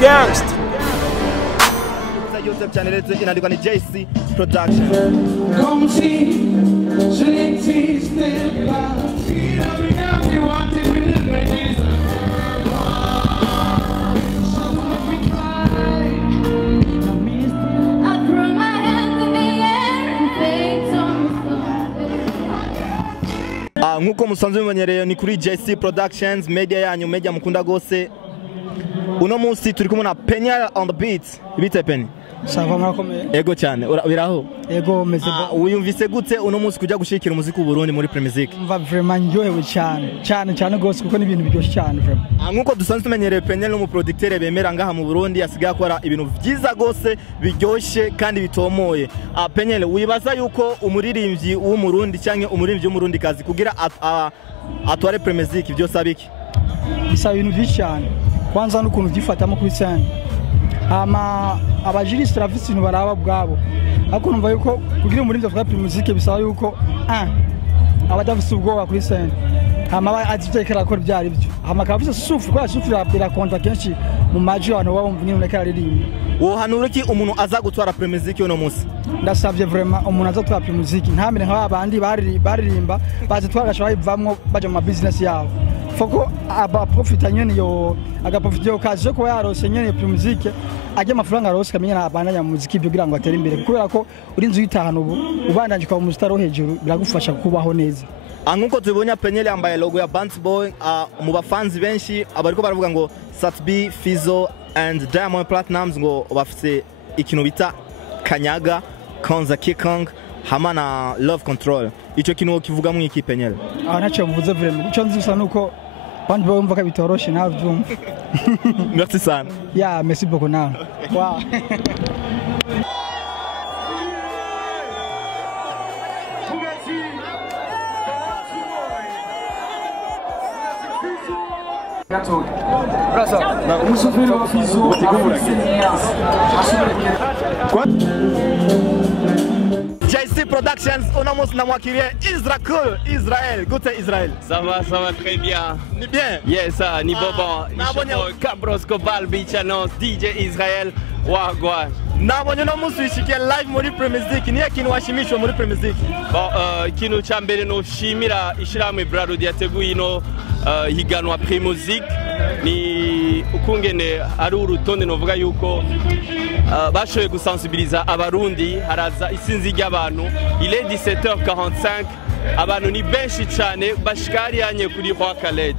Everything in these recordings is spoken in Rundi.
Gangsta. YouTube channel yetu inaandikwa ni JC Production. Nkuko musanzwe mumenyereye ni kuri JC Productions, media yanyu, media mukunda gose. Uno munsi turi kumwe na Penyal on the beat. Bite Penny? Sava murakomeye. Ego cyane. Biraho? Ego meze bo. Uyumvise gute uno munsi kujya gushikira umuziki w'Uburundi muri Premier Music? Mva vraiment njohewe cyane gose kuko ni ibintu biryoshye cyane vraiment. Nkuko dusanzwe tumenyereye Penyal no mu producteur bemera ngaha mu Burundi asigaye akora ibintu byiza gose biryoshye kandi bitomoye. Penyal wibaza yuko umuririmbyi w'Umurundi cyangwa umuririmbyi w'Umurundi kazi kugira atware Premier Music byose abiki? Bisa ibintu byinshi cyane. Kwanza n'ukuntu byifatamo kuri scene. Abajuriste turafite ibintu baraba bwabo. Ariko numva yuko kugira umuririmbyi atware Premier Music bisaba yuko abadafite ubwoba kuri scene. Azitekera akora byari byo. Akabisa sufu kwa sufu ya konta kenshi mu maji abantu babumva nyine nekara ririmba. Wohanura iki umuntu aza gutwara Premier Music uno munsi? Ndasabye vraiment umuntu aza gutwara Premier Music ntamire nk'abandi baririmba bazitwara gashobora bivamwo baje mu business yabo. Foko aba profita nyene yo agaprofita yo kaje ko yarose nyene Premier Music ajye amafaranga arose kamenya nabandanya mu muziki byo kugira ngo atere imbere kubera ko urinzi uyitahana ubu ubandanje kwa mu star hejuru biragufasha kubaho neza. Nkuko tubonye Penyal yambaye logo ya Bounce Boy mu bafanzi benshi abariko baravuga ngo Satbi, Fizo and Diamond Platnumz ngo bafite ikintu bita Kanyaga, Konza Kikong hamwe na Love Control. Ico kintu kivuga mu iki Penyal? Ntacyo mvuze vraiment. Ico nzi gusa nuko bandi bumva ko bitoroshe nawe byumva. Merci sana. Yeah, merci beaucoup nawe. Wow. JC Productions, on a montré moi qui est Israël. Goûtez Israël. Ça va très bien. Ni bien. Yes, ça, ni bobo. Cabros Kobal Beach annonce DJ Israël. Wagwan. Nabonye no munsi wishikiye live muri Premier Music. Niye kintu washimishwa muri Premier Music? Bon, ikintu cya mbere no shimira ishiramwe Bralud yateguye ino higanwa Premier Music. Ni ukungene ari urutonde novuga yuko bashoboye gusensibiliza abarundi haraza isinzi ry'abantu. Il est 17h45. Abantu ni benshi cyane bashikari yanye kuri Roi Khaled.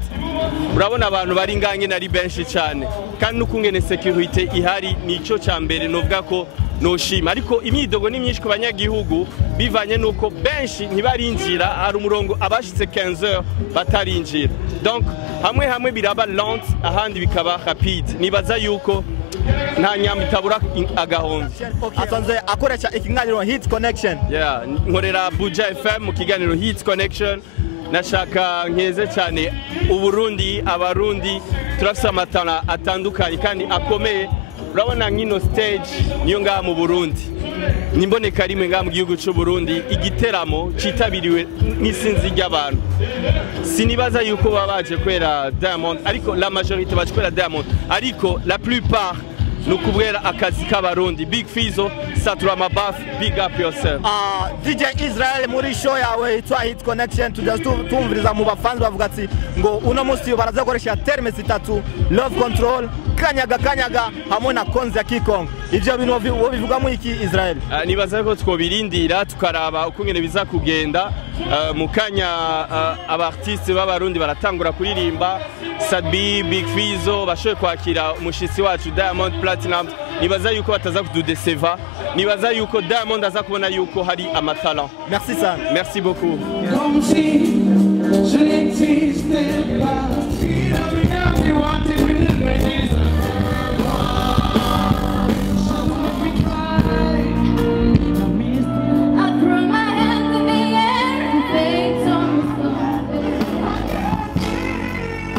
Urabona abantu bari ngange nari benshi cyane kandi nukungene security ihari nico cya mbere novuga ko noshima ariko imyidogo ni myinshi ku banyagihugu bivanye nuko benshi ntibarinjira hari umurongo abashitse 15h batarinjira. Donc hamwe biraba lent ahandi bikaba rapide. Nibaza yuko nta nyamba itabura agahombe. Asanze akoresha ikiganiro Hits Connection. Yeah, nkorera Buja FM mu kiganiro Hits Connection. Nashaka nkeze cyane Uburundi abarundi turafise amatana atandukanye kandi akomeye. Urabona nkino stage niyo ngaha mu Burundi. Nimboneka rimwe ngaha mu gihugu cy'u Burundi igiteramo citabiriwe n'isinzi ry'abantu. Sinibaza yuko babaje kwera Diamond ariko la majorité baje kwera Diamond ariko la plupart nukubwera akazi k'abarundi. Big Fizo, Satura Mabaf, big up yourself. DJ Israel muri show yawe itwa Hit Connection tumviriza mu bafanzi bavuga ati ngo uno munsi baraza gukoresha terme zitatu Love Control, Kanyaga hamwe na Konza Kikong. Ivyo bintu wo bivuga mu iki Israel? Nibaza ko twobirindira tukaraba ukungene biza kugenda mu kanya abartiste b'abarundi baratangura kuririmba. Satbi, Big Fizo bashoboye kwakira umushitsi wacu Diamond Platnumz. Nibaza yuko bataza kududeseva. Nibaza yuko Diamond aza kubona yuko hari amatalent. Merci sana. Merci beaucoup. Comme si je n'existais pas.